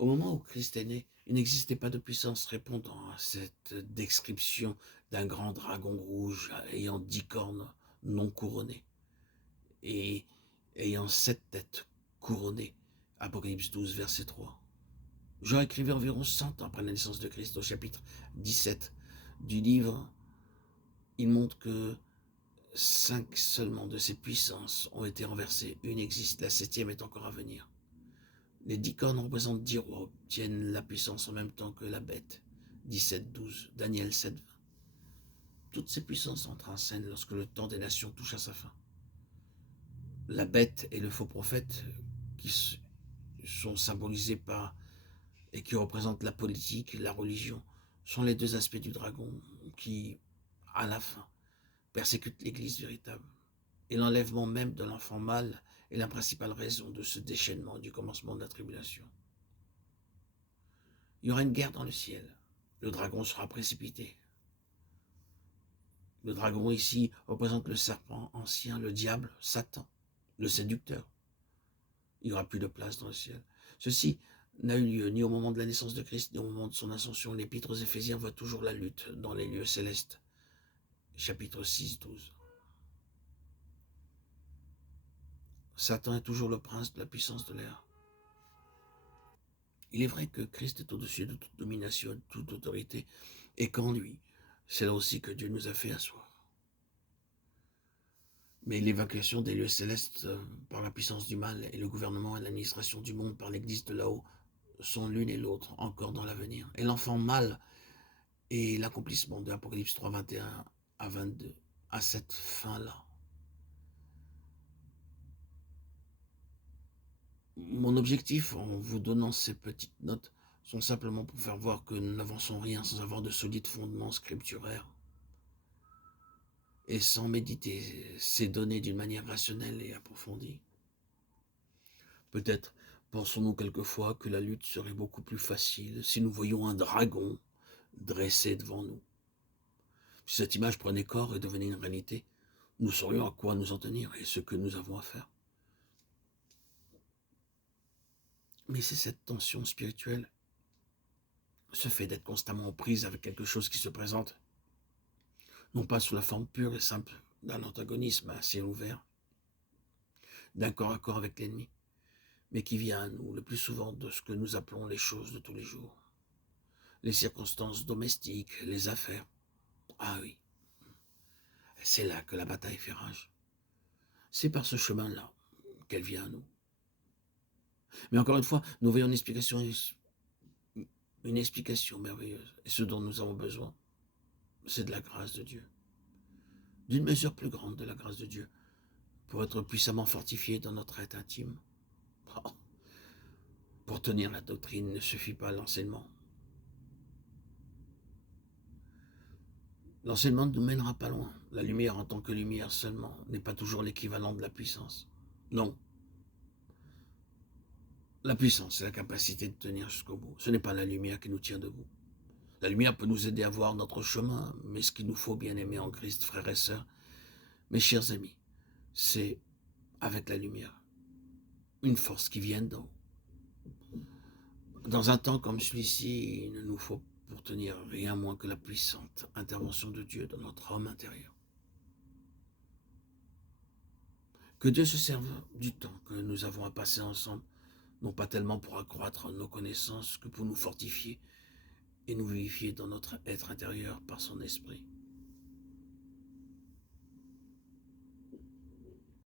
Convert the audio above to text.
Au moment où Christ est né, il n'existait pas de puissance répondant à cette description d'un grand dragon rouge ayant 10 cornes non couronnées et ayant 7 têtes couronnées. Apocalypse 12, verset 3. Jean écrivait environ 100 ans après la naissance de Christ, au chapitre 17 du livre. Il montre que 5 seulement de ces puissances ont été renversées. Une existe, la 7e est encore à venir. Les 10 cornes représentent 10 rois, obtiennent la puissance en même temps que la bête. 17-12, Daniel 7-20. Toutes ces puissances entrent en scène lorsque le temps des nations touche à sa fin. La bête et le faux prophète, qui sont symbolisés par et qui représentent la politique, la religion, sont les deux aspects du dragon qui, à la fin, persécutent l'Église véritable. Et l'enlèvement même de l'enfant mâle est la principale raison de ce déchaînement du commencement de la tribulation. Il y aura une guerre dans le ciel. Le dragon sera précipité. Le dragon ici représente le serpent ancien, le diable, Satan, le séducteur. Il n'y aura plus de place dans le ciel. Ceci n'a eu lieu ni au moment de la naissance de Christ, ni au moment de son ascension. L'Épître aux Éphésiens voit toujours la lutte dans les lieux célestes. Chapitre 6-12. Satan est toujours le prince de la puissance de l'air. Il est vrai que Christ est au-dessus de toute domination, de toute autorité, et qu'en lui, c'est là aussi que Dieu nous a fait asseoir. Mais l'évacuation des lieux célestes par la puissance du mal et le gouvernement et l'administration du monde par l'Église de là-haut sont l'une et l'autre encore dans l'avenir. Et l'enfant mâle et l'accomplissement de l'Apocalypse 3, 21 à 22 à cette fin-là. Mon objectif en vous donnant ces petites notes sont simplement pour faire voir que nous n'avançons rien sans avoir de solides fondements scripturaires et sans méditer ces données d'une manière rationnelle et approfondie. Peut-être pensons-nous quelquefois que la lutte serait beaucoup plus facile si nous voyions un dragon dressé devant nous. Si cette image prenait corps et devenait une réalité, nous saurions à quoi nous en tenir et ce que nous avons à faire. Mais c'est cette tension spirituelle, ce fait d'être constamment en prise avec quelque chose qui se présente, non pas sous la forme pure et simple d'un antagonisme à ciel ouvert, d'un corps à corps avec l'ennemi, mais qui vient à nous le plus souvent de ce que nous appelons les choses de tous les jours, les circonstances domestiques, les affaires. Ah oui, c'est là que la bataille fait rage. C'est par ce chemin-là qu'elle vient à nous. Mais encore une fois, nous voyons une explication merveilleuse. Et ce dont nous avons besoin, c'est de la grâce de Dieu. D'une mesure plus grande de la grâce de Dieu, pour être puissamment fortifié dans notre être intime. Oh, pour tenir la doctrine ne suffit pas l'enseignement. L'enseignement ne nous mènera pas loin. La lumière en tant que lumière seulement n'est pas toujours l'équivalent de la puissance. Non. La puissance, c'est la capacité de tenir jusqu'au bout. Ce n'est pas la lumière qui nous tient debout. La lumière peut nous aider à voir notre chemin, mais ce qu'il nous faut, bien aimer en Christ, frères et sœurs, mes chers amis, c'est, avec la lumière, une force qui vient d'en haut. Dans un temps comme celui-ci, il ne nous faut pour tenir rien moins que la puissante intervention de Dieu dans notre homme intérieur. Que Dieu se serve du temps que nous avons à passer ensemble, non pas tellement pour accroître nos connaissances que pour nous fortifier et nous vivifier dans notre être intérieur par son esprit.